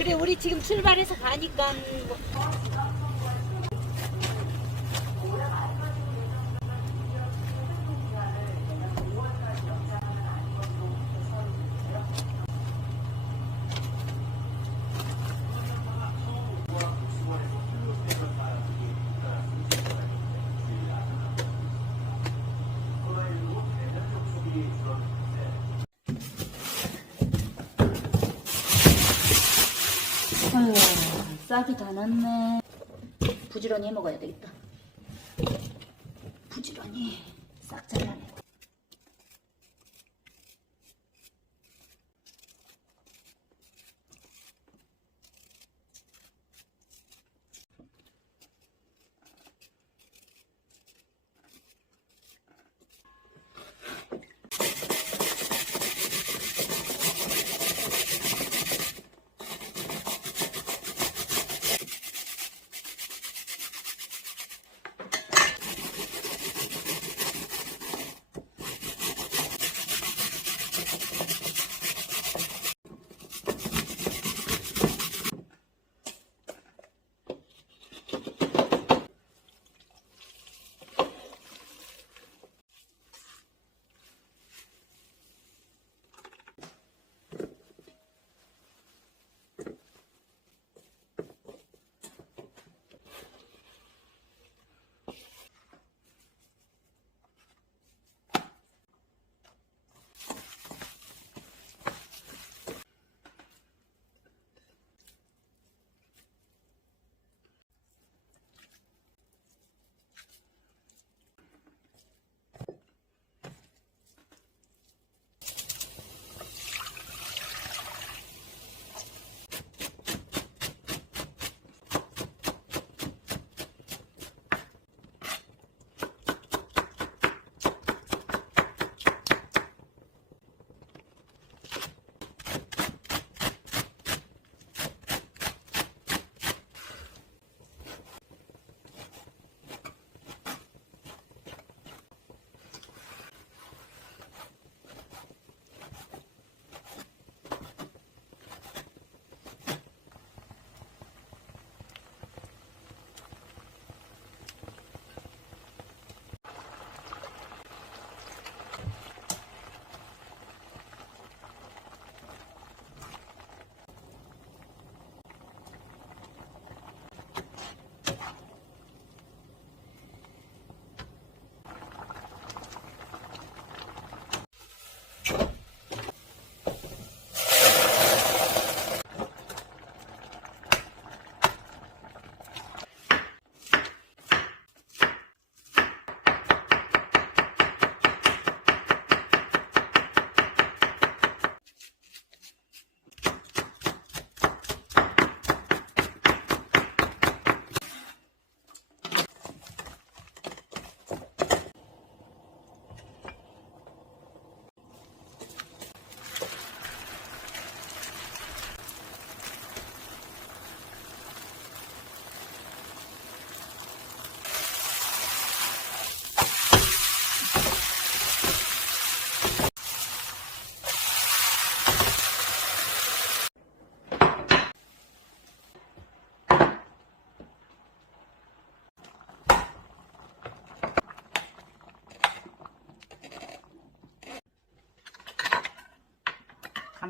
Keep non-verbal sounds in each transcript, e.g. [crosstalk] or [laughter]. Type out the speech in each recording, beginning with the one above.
그래 우리 지금 출발해서 가니까 뭐. 아유, 싹이 다 났네. 부지런히 해 먹어야 되겠다. 부지런히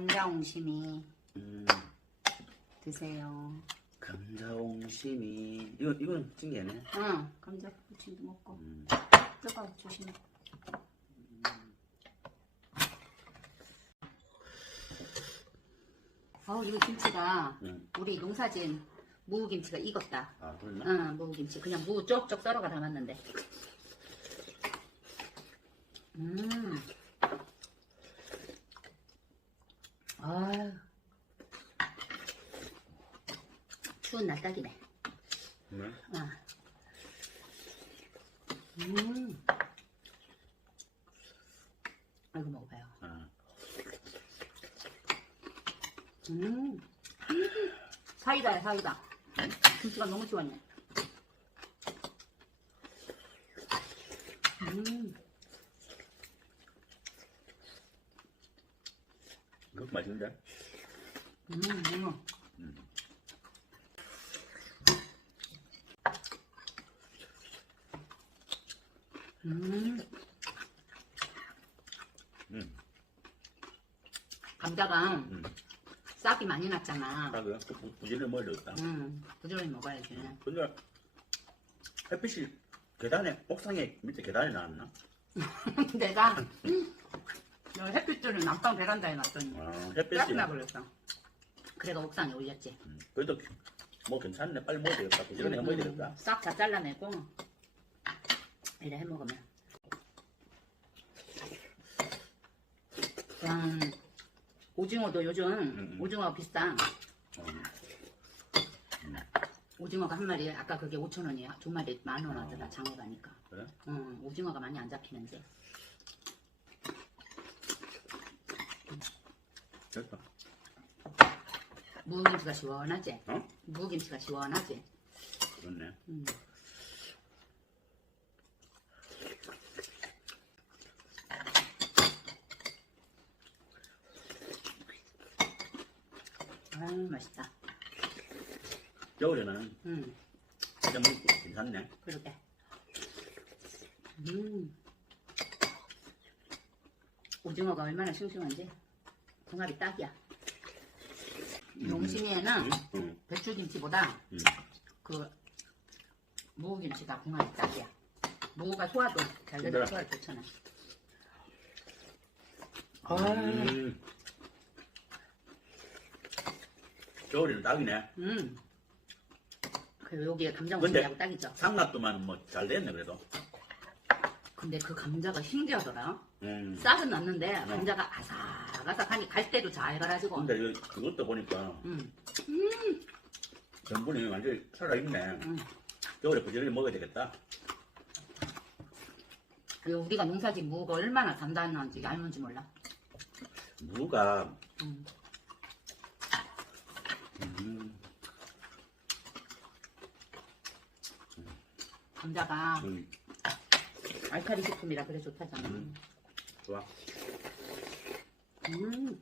감자 옹심이 음, 드세요. 감자옹심이 이거 이건 찐게네. 응, 감자 부침도 먹고. 음, 뜨거워 조심해. 어우 이거 김치가 음. 우리 농사진 무김치가 익었다. 아 그랬나? 응, 무김치 그냥 무 쪽쪽 썰어가 담았는데. 음. 아유. 추운 날 딱이네. 네. 아. 음. 아이고 먹어봐요. 아, 음. [laughs] 사이다야 사이다. 김치가 너무 좋았네. 음. 이거 맛있는데? 음. 음. 음. 음, 음. 감자가 음. 싹이 많이 났잖아. 딱 그, 부지런히 먹어야 되겠다. 음, 부지런히 먹어야지. 근데 햇빛이 계단에 옥상에 밑에 계단에 나왔나? [laughs] 내가 [laughs] 여기 햇빛들을 난방 베란다에 놨더니 아, 햇빛이 짜증나 버렸어. 그래가 옥상에 올렸지. 음, 그래도 뭐 괜찮네 빨리 먹어야 되겠다 부지런히 먹어야 되겠다 싹 다 잘라내고 이래 해 먹으면. 그냥 오징어도 요즘 음. 오징어 비싸. 어, 오징어가 한 마리에 아까 그게 5천 원이야. 두 마리 만 원 하더라 어. 장에 가니까. 그래? 응, 오징어가 많이 안 잡히는데. 됐어 무김치가 시원하지? 어? 무김치가 시원하지? 그렇네 음. 아유 맛있다. 겨울에는 음, 진짜 먹고 괜찮네 그러게. 음. 오징어가 얼마나 싱싱한지 궁합이 딱이야. 용심이에는 응, 배추김치보다 응. 그 무김치가 궁합이 딱이야. 무가 소화도 잘 되고 그래. 소화 좋잖아. 음. 겨울에는 딱이네 음. 그리고 여기에 근데- 감자무침하고 딱이죠. 삼각도만 뭐 잘 됐네 그래도 근데 그 감자가 신기하더라. 음. 싹은 났는데 감자가 아삭아삭하니 갈 때도 잘 갈아지고. 근데 이- 그것도 보니까 음, 전분이 완전히 살아있네 음. 겨울에 부지런히 먹어야 되겠다 그리고 우리가 농사진 무가 얼마나 단단한지 알는지 몰라. 무가 음. 음, 감자가 음, 알칼리 식품이라 그래 좋다잖아. 음. 좋아 음.